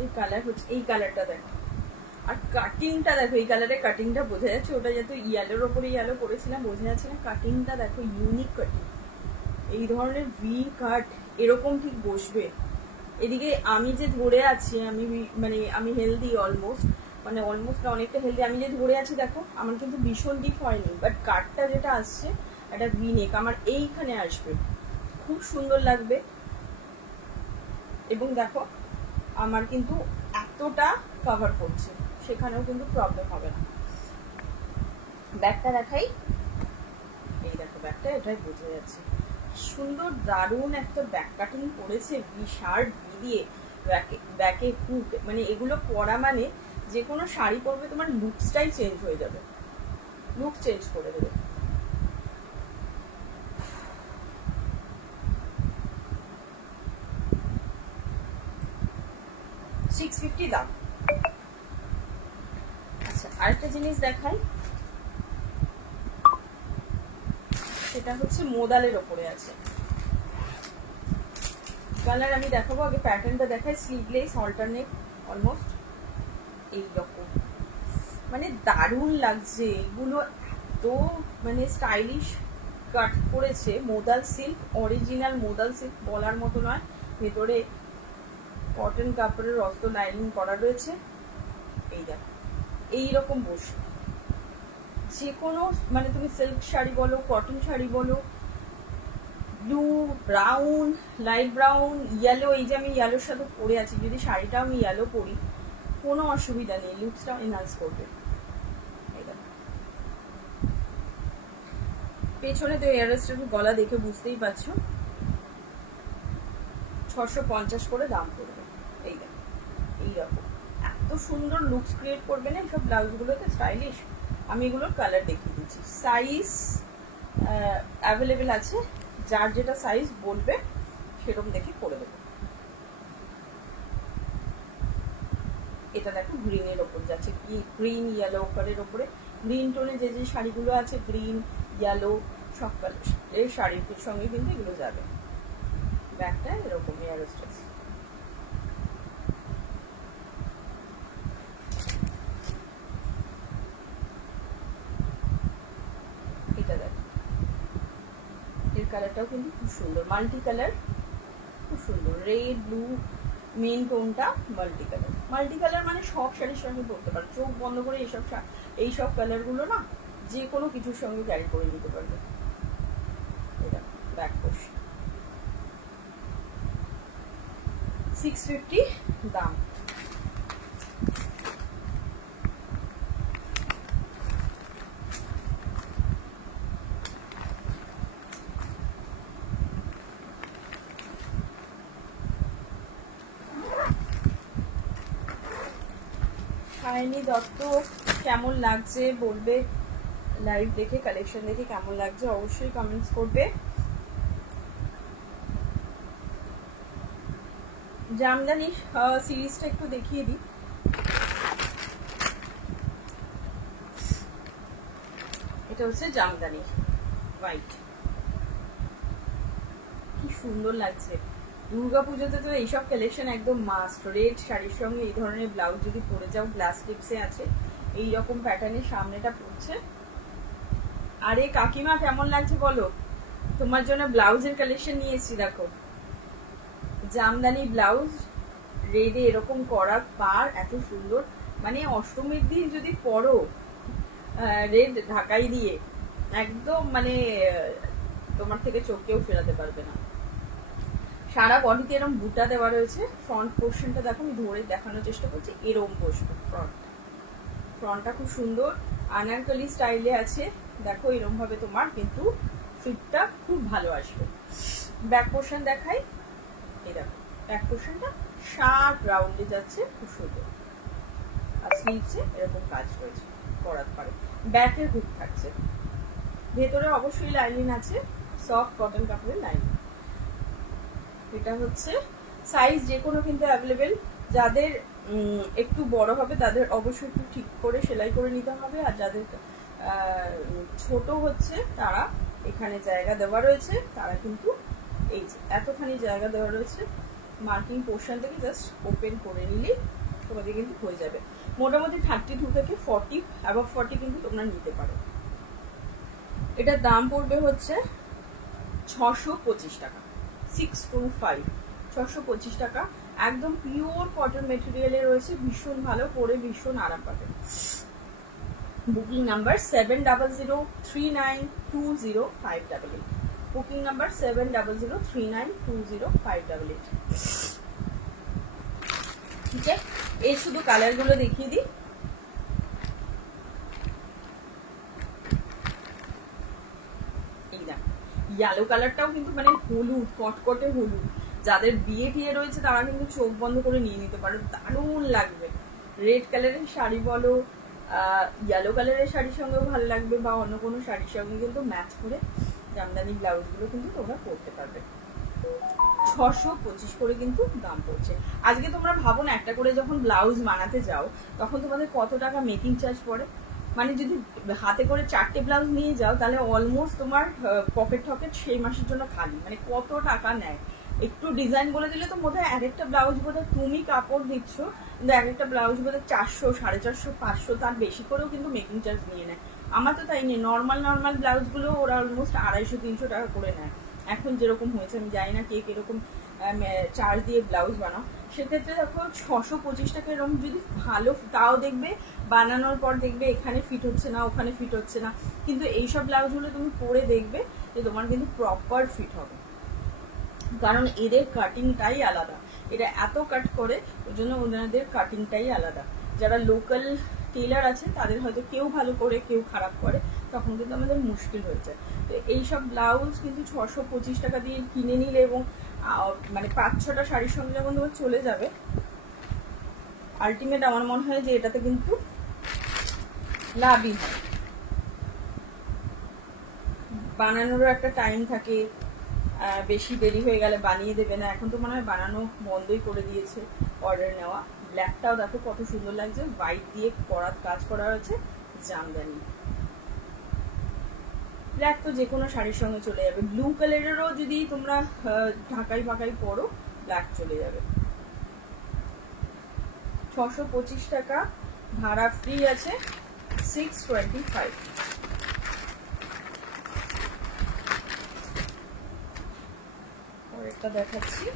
এই কালার হচ্ছে, এই কালারটা দেখো, আর কাটিংটা দেখো, এই কালারের কাটিংটা বোঝা যাচ্ছে। ওটা যেহেতু ইয়েলোর ওপরে ইয়েলো করেছিলাম, বোঝা যাচ্ছে না। কাটিংটা দেখো, ইউনিক কাটিং। এই ধরনের ভি কাট এরকম ঠিক বসবে। এদিকে আমি যে ধরে আছি, মানে আমি হেলদি অলমোস্ট, মানে অলমোস্ট অনেকটা হেলদি। আমি যে ধরে আছি দেখো, আমার কিন্তু ভীষণ ডিপ হয়নি, বাট কাটটা যেটা আসছে একটা ভি নেক আমার এইখানে আসবে, খুব সুন্দর লাগবে। এবং দেখো আমার কিন্তু এতটা কভার করছে, সেখানেও কিন্তু প্রবলেম হবে না। ব্যাগটা দেখাই, এই দেখো ব্যাগটা, এটাই বোঝা যাচ্ছে। সুন্দর দারুণ একটা ব্যাক কাটিং করেছে, ভি শার্ট ভি দিয়ে, ব্যাকে হুক, মানে এগুলো পরা মানে যে কোনো শাড়ি পরবে তোমার লুকসটাই চেঞ্জ হয়ে যাবে, লুক চেঞ্জ করে দেবে। $650 দাম। আচ্ছা, আরেকটা জিনিস দেখাই, সেটা হচ্ছে মোদালের ওপরে আছে। কালার আমি দেখাবো, আগে প্যাটার্নটা দেখাই। স্লিভলেস, অল্টারনেট অলমোস্ট এইরকম, মানে দারুণ লাগছে এগুলো, এত মানে স্টাইলিশ কাট করেছে। মোদাল সিল্ক, অরিজিনাল মোদাল সিল্ক বলার মতো নয়। ভেতরে কটন কাপড়ের অস্ত লাইনিং করা রয়েছে। এই দেখো এইরকম বসে, যে কোনো মানে তুমি সিল্ক শাড়ি বলো, কটন শাড়ি বলো, blue, brown, light brown, yellow, এই যে আমি ইয়েলোর সাথে পরে আছি, যদি শাড়িটাও আমি ইয়েলো পরি কোনো অসুবিধা নেই, লুকসটাও এনহান্স করবে। পেছনে তো এয়ারস্টার গলা দেখে বুঝতেই পারছো, 650 করে দাম পড়বে। এই দেখো এইরকম এত সুন্দর লুকস ক্রিয়েট করবে না এইসব ব্লাউজগুলোতে, স্টাইলিশ। আমি এগুলোর কালার দেখিয়ে দিচ্ছি, সাইজ অ্যাভেলেবেল আছে, যার যেটা সাইজ বলবে সেরকম দেখে করে দেবো। এটা দেখো গ্রিনের ওপর যাচ্ছে, কি গ্রিন ইয়েলো কালারের ওপরে, গ্রিন টোনে যে যে শাড়িগুলো আছে গ্রিন ইয়েলো সব কালার এই শাড়ির সঙ্গে কিন্তু এগুলো যাবে। ব্যাগটা এরকম এয়ারস্ট্রেস। এটা দেখো এর কালারটাও কিন্তু খুব সুন্দর, মাল্টি কালার, খুব সুন্দর, রেড ব্লু মেন টোনটা মাল্টি কালার। মাল্টি কালার মানে সব শাড়ির সঙ্গে পরতে পারো, চোখ বন্ধ করে এইসব কালারগুলো না যে কোনো কিছুর সঙ্গে ক্যারি করে নিতে পারবে। এটা ব্যাক পোর্শন 650 দাম। সায়নী দত্ত কেমন লাগছে বলবে, লাইভ দেখে কালেকশন দেখে কেমন লাগছে অবশ্যই কমেন্টস করবে। জামদানি সিরিজটা একটু দেখিয়ে দিই। এটা হচ্ছে জামদানি হোয়াইট, কি সুন্দর লাগছে। দুর্গাপুজোতে তো এইসব কালেকশন একদম মাস্ট। রেড শাড়ির সঙ্গে এই ধরনের ব্লাউজ যদি পরে যাও, গ্লাস টিপসে আছে এই রকম প্যাটার্নের সামনেটা পড়ছে। আরে কাকিমা কেমন লাগছে বলো, তোমার জন্য ব্লাউজের কালেকশন নিয়ে এসেছি। দেখো জামদানি ব্লাউজ, রেডে এরকম করা পার, এত সুন্দর, মানে অষ্টমীর দিন যদি পরো রেড ঢাকাই দিয়ে, একদম মানে তোমার থেকে চোখ কেউ ফেরাতে পারবে না। সারা বডিতে এরকম বুটা দেওয়া রয়েছে। ফ্রন্ট পোর্শনটা দেখো, আমি ধরে দেখানোর চেষ্টা করছি, এরকম বসবে ফ্রন্টটা খুব সুন্দর আনারকলি স্টাইলে আছে। দেখো এরকম ভাবে তোমার কিন্তু ফিটটা খুব ভালো আসবে। ব্যাক পোর্শন দেখাই, এই দেখো ব্যাক পোর্শনটা শার্প রাউন্ডে যাচ্ছে, খুব সুন্দর। আর স্লিভসে এরকম কাজ রয়েছে, করাতে পারে। ব্যাকের হুক থাকছে, ভেতরে অবশ্যই লাইনিং আছে, সফট কটন কাপড়ের লাইনিং। এটা হচ্ছে সাইজ যে কোনো কিন্তু অ্যাভেলেবেল। যাদের একটু বড় হবে তাদের অবশ্যই একটু ঠিক করে সেলাই করে নিতে হবে, আর যাদের ছোট হচ্ছে তারা এখানে জায়গা দেওয়া রয়েছে, তারা কিন্তু এই যে এতখানি জায়গা দেওয়া রয়েছে, মার্কিং পোর্শন থেকে জাস্ট ওপেন করে নিলেই তোমাদের কিন্তু হয়ে যাবে। মোটামুটি 32 থেকে 40 অ্যাবভ 40 কিন্তু তোমরা নিতে পারো। এটার দাম পড়বে হচ্ছে 625 টাকা, 625, 625 টাকা। একদম পিওর কটন মেটেরিয়ালে রয়েছে, ভীষণ ভালো, পরে ভীষণ আরাম পাবে। Booking number 7003920588, booking number 7003920588। ঠিক আছে, এই শুধু কালারগুলো দেখিয়ে দিই। ইয়েলো কালারটাও কিন্তু মানে হলুদ, কটকটে হলুদ, যাদের বিয়ে টিয়ে রয়েছে তারা কিন্তু চোখ বন্ধ করে নিয়ে নিতে পারো, দারুণ লাগবে। রেড কালারের শাড়ি বলো, ইয়েলো কালারের শাড়ির সঙ্গেও ভালো লাগবে, বা অন্য কোনো শাড়ির সঙ্গে কিন্তু ম্যাচ করে জামদানি ব্লাউজগুলো কিন্তু তোমরা পরতে পারবে। 625 করে কিন্তু দাম পড়ছে। আজকে তোমরা ভাবো না, একটা করে যখন ব্লাউজ বানাতে যাও তখন তোমাদের কত টাকা মেকিং চার্জ পড়ে। মানে যদি হাতে করে 4টে ব্লাউজ নিয়ে যাও তাহলে অলমোস্ট তোমার পকেট টকেট সেই মাসের জন্য খালি, মানে কত টাকা নেয়। একটু ডিজাইন বলে দিলে তো বোধহয় একটা ব্লাউজ বোধহয় তুমি কাপড় দিচ্ছ, কিন্তু একটা ব্লাউজ বোধহয় 400, 450, 500, তার বেশি করেও কিন্তু মেকিং চার্জ নিয়ে নেয়। আমার তো তাই নেই, নর্মাল ব্লাউজগুলো ওরা অলমোস্ট 250-300 টাকা করে নেয়। এখন যেরকম হয়েছে আমি জানি না কে কিরকম চার্জ দিয়ে ব্লাউজ বানাও, সেক্ষেত্রে দেখো 625 টাকা এরকম যদি ভালো, তাও দেখবে বানানোর পর দেখবে এখানে ফিট হচ্ছে না, ওখানে ফিট হচ্ছে না, কিন্তু এইসব ব্লাউজগুলো তুমি পরে দেখবে যে তোমার কিন্তু প্রপার ফিট হবে। কারণ এদের কাটিংটাই আলাদা, এটা এত কাট করে, ওই জন্য ওনাদের কাটিংটাই আলাদা। যারা লোকাল টেলার আছে তাদের হয়তো কেউ ভালো করে কেউ খারাপ করে, তখন কিন্তু আমাদের মুশকিল হয়ে যায়। তো এইসব ব্লাউজ কিন্তু 625 টাকা দিয়ে কিনে নিলে এবং মানে 5-6টা শাড়ির সঙ্গে যখন তোমার চলে যাবে, আলটিমেট আমার মনে হয় যে এটাতে কিন্তু লাভই হয়। বানানোরও একটা টাইম থাকে, বেশি দেরি হয়ে গেলে বানিয়ে দেবে না। এখন তো মনে হয় বানানো বন্ধই করে দিয়েছে, অর্ডার নেওয়া। ব্ল্যাকটাও দেখো কত সুন্দর লাগছে, হোয়াইট দিয়ে কাজ করা হয়েছে জামদানি। ব্ল্যাক তো যে কোনো শাড়ির সঙ্গে চলে যাবে। ব্লু কালারেরও যদি তোমরা ঢাকাই ফাঁকাই পরো, ব্ল্যাক চলে যাবে। 625 টাকা, ভাড়া ফ্রি আছে, 625। পরেরটা দেখাচ্ছি।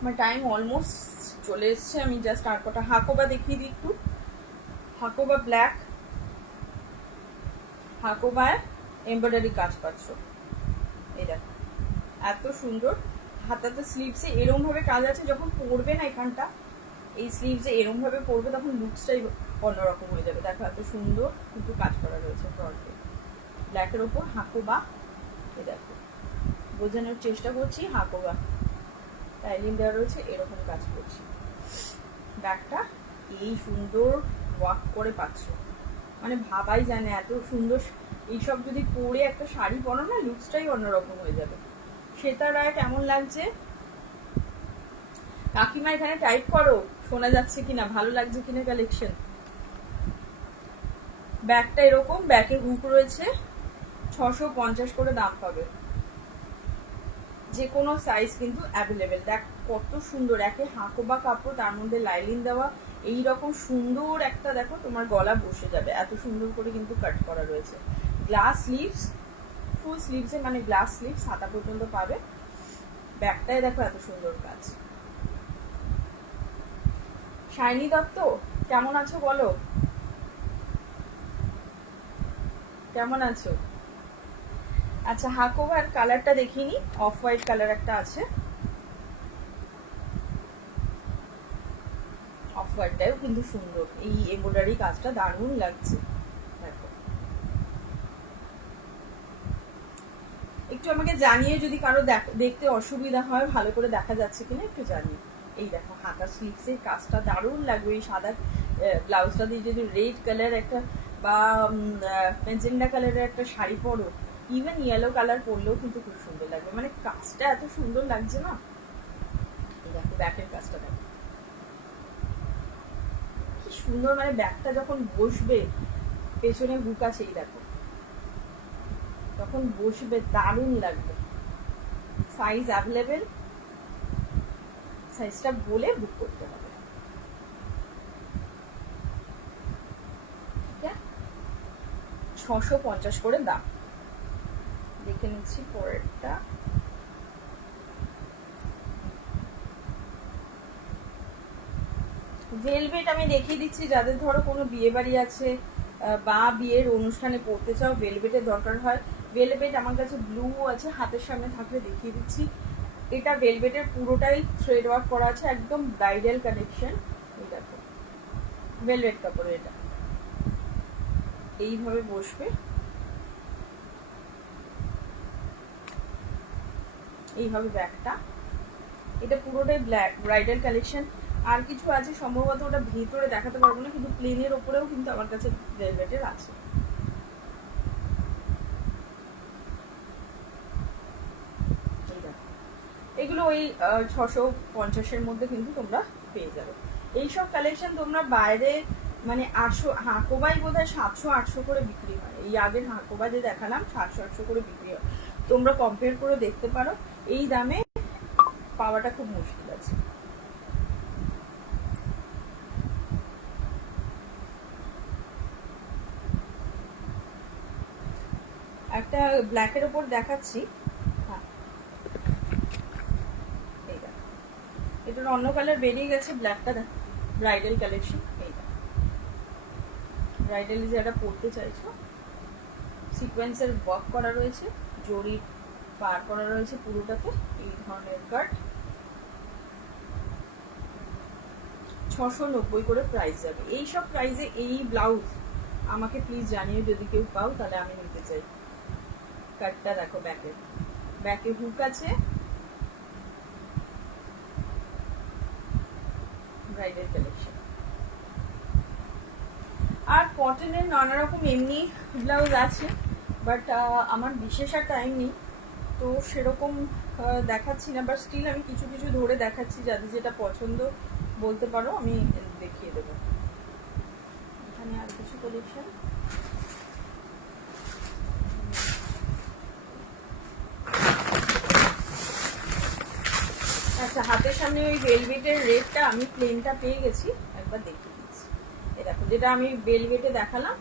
আমার টাইম অলমোস্ট চলে এসছে, আমি জাস্ট আর কটা হাকোবা দেখিয়ে দিই একটু। হাকোবা ব্ল্যাক, হাকোবায় এমব্রয়ডারি কাজ পাচ্ছ, এই দেখো এত সুন্দর। হাতাতে স্লিভসে এরম ভাবে কাজ আছে, যখন পরবে না এখানটা, এই স্লিভসে এরম ভাবে পরবে তখন লুকসটাই অন্যরকম হয়ে যাবে। দেখো এত সুন্দর কিন্তু কাজ করা রয়েছে ফ্রন্টে, ব্ল্যাকের ওপর হাকোবা। এই দেখো বোঝানোর চেষ্টা করছি, হাকোবা টাইলিং দেওয়া রয়েছে, এরকম কাজ করছি। ব্যাগটা এই সুন্দর ওয়ার্ক করে পাচ্ছ, মানে ভাবাই যায় না এত সুন্দর। এইসব যদি পরে একটা শাড়ি পরো না, লুকসটাই অন্যরকম হয়ে যাবে। শ্বেতা রায় কেমন লাগছে? কাকিমা এখানে টাইপ করো, শোনা যাচ্ছে কিনা, ভালো লাগছে কিনা কালেকশন। ব্যাগটা এরকম, ব্যাগে হুক রয়েছে, 650 করে দাম পাবে। যে কোনো সাইজ কিন্তু অ্যাভেলেবেল। দেখ কত সুন্দর, একে হাকোবা কাপড়, তার মধ্যে লাইলিন দেওয়া, এই রকম সুন্দর একটা, দেখো তোমার গলা বসে যাবে, এত সুন্দর করে কিন্তু কাট করা রয়েছে। গ্লাস স্লিভস, ফুল স্লিভসে মানে গ্লাস স্লিভস, হাতা পর্যন্ত পাবে। ব্যাগটায় দেখো এত সুন্দর কাজ। শাইনি দত্ত কেমন আছো বলো, কেমন আছো? আচ্ছা হাকোভার কালারটা দেখিনি, অফ হোয়াইট কালার একটা আছে, অফ হোয়াইটটাও কিন্তু সুন্দর, এই এমব্রয়ডারি কাজটা দারুণ লাগছে। দেখো একটু আমাকে জানিয়ে যদি কারো দেখতে অসুবিধা হয়, ভালো করে দেখা যাচ্ছে কিনা একটু জানিয়ে। এই দেখো হাতা স্লিভসের কাজটা দারুণ লাগবে, এই সাদা ব্লাউজটা দিয়ে যদি রেড কালার একটা বা মেজেন্ডা কালারের একটা শাড়ি পরো, ইভেন ইয়েলো কালার পরলেও কিন্তু খুব সুন্দর লাগবে, মানে কাজটা এত সুন্দর লাগছে না। এই দেখো ব্যাকের কাজটা দেখো কি সুন্দর, মানে ব্যাগটা যখন বসবে, পেছনে হুক আছে, এই দেখো তখন বসবে দারুণ লাগবে। সাইজ অ্যাভেলেবেল, সাইজটা বলে বুক করতে হবে। ঠিক আছে, 650 করে দাম। দেখে নিচ্ছি পরেরটা। ভেলভেট আমি দেখিয়ে দিচ্ছি, যাদের ধরো কোনো বিয়ে বাড়ি আছে বা বিয়ের অনুষ্ঠানে পড়তে চাও, ভেলভেটের দরকার হয়। ভেলভেট আমার কাছে ব্লু আছে, হাতের সামনে থাকলে দেখিয়ে দিচ্ছি। এটা ভেলভেটের পুরোটাই থ্রেড ওয়ার্ক করা আছে, একদম ব্রাইডাল কালেকশন। এই দেখো ভেলভেট কাপড়ে এটা এইভাবে বসবে, এইভাবে ব্যাগটা, এটা পুরোটাই ব্ল্যাক ব্রাইডাল কালেকশন। আর কিছু আছে সম্ভবত, ওটা ভিতরে দেখাতে পারবো না, কিন্তু প্লেনের ওপরেও কিন্তু আমার কাছে ভেলভেটের আছে। এগুলো ওই 650-এর মধ্যে কিন্তু তোমরা পেয়ে যাবে। এইসব কালেকশন তোমরা বাইরে মানে 800, হাকোবাই বোধ হয় 700-800 করে বিক্রি হয়। এই আগের হাকোবা যে দেখালাম 700-800 করে বিক্রি হয়, তোমরা কম্পেয়ার করে দেখতে পারো, এই দামে পাওয়াটা খুব মুশকিল আছে। একটা ব্ল্যাকের ওপর দেখাচ্ছি, হ্যাঁ এটার অন্য কালার বেরিয়ে গেছে, ব্ল্যাকটা দেখো, ব্রাইডাল কালেকশন। এইটা ব্রাইডালি যারা পরতে চাইছো, সিকোয়েন্সের ওয়ার্ক করা রয়েছে, জরি পার করা রয়েছে পুরোটাতে। এই ধরনের কাট 690 করে প্রাইস যাবে। এই সব প্রাইসে এই ব্লাউজ আমাকে প্লিজ জানিও যদি কেউ পাও, তাহলে আমি নিতে চাই। কাটটা দেখো, ব্যাকে হুক আছে, ব্রাইডাল কালেকশন। আর কটনের নানা রকম এমনি ব্লাউজ আছে, বাট আমার বিশেষ আর টাইম নেই, তো সেরকম দেখাচ্ছি না, বাট স্টিল আমি কিছু কিছু ধরে দেখাচ্ছি, যাদের যেটা পছন্দ বলতে পারো, আমি দেখিয়ে দেবো। এখানে আর কিছু কালেকশন, আচ্ছা হাতের সামনে ওই ভেলভেটের রেডটা আমি প্লেনটা পেয়ে গেছি, একবার দেখিয়ে দিচ্ছি। এই দেখো, যেটা আমি ভেলভেটে দেখালাম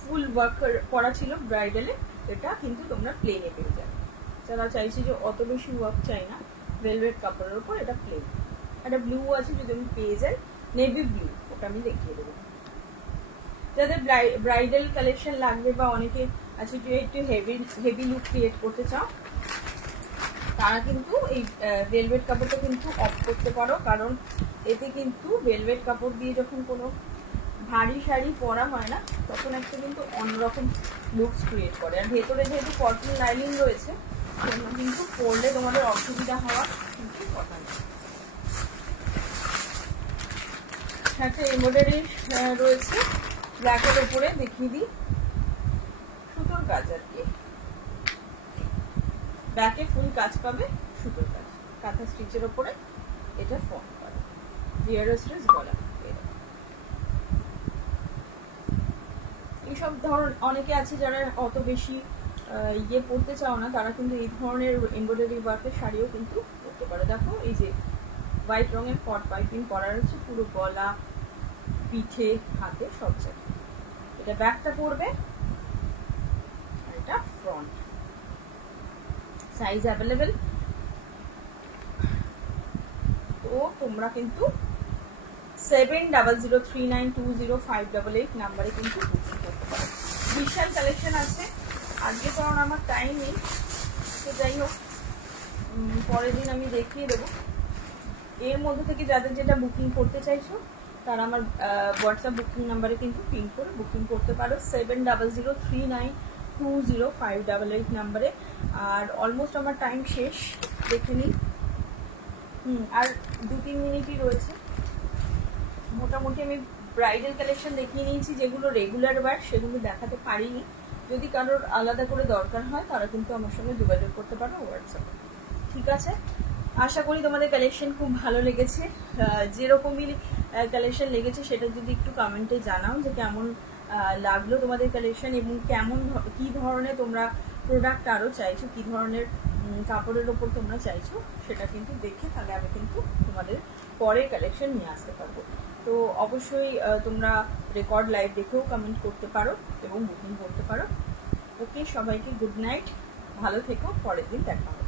ফুল ওয়ার্ক করা ছিল ব্রাইডালে, এটা কিন্তু তোমরা প্লেনে পেয়ে যাবে। যারা চাইছি যে অত বেশি ওয়ার্ক চাই না ভেলভেট কাপড়ের উপর, এটা প্লেন। একটা ব্লু আছে, যদি আমি পেয়ে যাই নেভি ব্লু, ওটা আমি দেখিয়ে দেবো। যাদের ব্রাইডাল কালেকশন লাগবে বা অনেকে আছে একটু হেভি লুক ক্রিয়েট করতে চাও, তারা কিন্তু এই ভেলভেট কাপড়টা কিন্তু অফ করতে পারো, কারণ এতে কিন্তু ভেলভেট কাপড় দিয়ে যখন কোনো ভারী শাড়ি পরা হয় না, তখন একটা কিন্তু অন্যরকম লুকস ক্রিয়েট করে। আর ভেতরে যেহেতু কটন লাইনিং রয়েছে, সেজন্য কিন্তু পরলে তোমাদের অসুবিধা হওয়ার কিন্তু কথা নেই। একটা এমব্রয়ডারি রয়েছে ব্ল্যাকের উপরে, দেখিয়ে দিই, সুতোর কাজ আর কি, ব্যাকে ফুল কাজ পাবে, সুতোর কাজ, কাঁথা স্টিচের ওপরে এটা ফর্ম করে, জিয়ারো স্ট্রেস গলা। এইসব ধরন অনেকে আছে যারা অত বেশি ইয়ে পড়তে চাও না, তারা কিন্তু এই ধরনের এমব্রয়ডারি ওয়ার্কের শাড়িও কিন্তু পরতে পারে। দেখো এই যে হোয়াইট রঙের কট পাইপিং করা রয়েছে পুরো গলা, পিঠে, হাতে সব জায়গায়। এটা ব্যাকটা পড়বে, আর এটা ফ্রন্ট। সাইজ অ্যাভেলেবেল, তো তোমরা কিন্তু 7003920588 নাম্বারে কিন্তু বুকিং করতে পারো। বিশাল কালেকশন আছে, আজকে কারণ আমার টাইম নেই, তো যাই হোক পরের দিন আমি দেখিয়ে দেবো। এর মধ্যে থেকে যাদের যেটা বুকিং করতে চাইছো, তারা আমার হোয়াটসঅ্যাপ বুকিং নাম্বারে কিন্তু পিন করে বুকিং করতে পারো, 7003920588 নাম্বারে। আর অলমোস্ট আমার টাইম শেষ, দেখে নিই। আর 2-3 মিনিটই রয়েছে। মোটামুটি আমি ব্রাইডাল কালেকশন দেখিয়ে নিয়েছি, যেগুলো রেগুলার ওয়্যার সেগুলো দেখাতে পারিনি। যদি কারোর আলাদা করে দরকার হয়, তারা কিন্তু আমার সঙ্গে যোগাযোগ করতে পারো হোয়াটসঅ্যাপে। ঠিক আছে, আশা করি তোমাদের কালেকশন খুব ভালো লেগেছে। যেরকমই কালেকশন লেগেছে সেটা যদি একটু কমেন্টে জানাও যে কেমন লাগলো তোমাদের কালেকশন, এবং কি ধরনের তোমরা প্রোডাক্ট আরও চাইছো, কি ধরনের কাপড়ের ওপর তোমরা চাইছো, সেটা কিন্তু দেখে তাহলে আমি কিন্তু তোমাদের পরের কালেকশন নিয়ে আসতে পারবো। তো অবশ্যই তোমরা রেকর্ড লাইভ দেখেও কমেন্ট করতে পারো এবং বুকিং করতে পারো। ওকে, সবাইকে গুড নাইট, ভালো থেকো, পরের দিন দেখা হবে।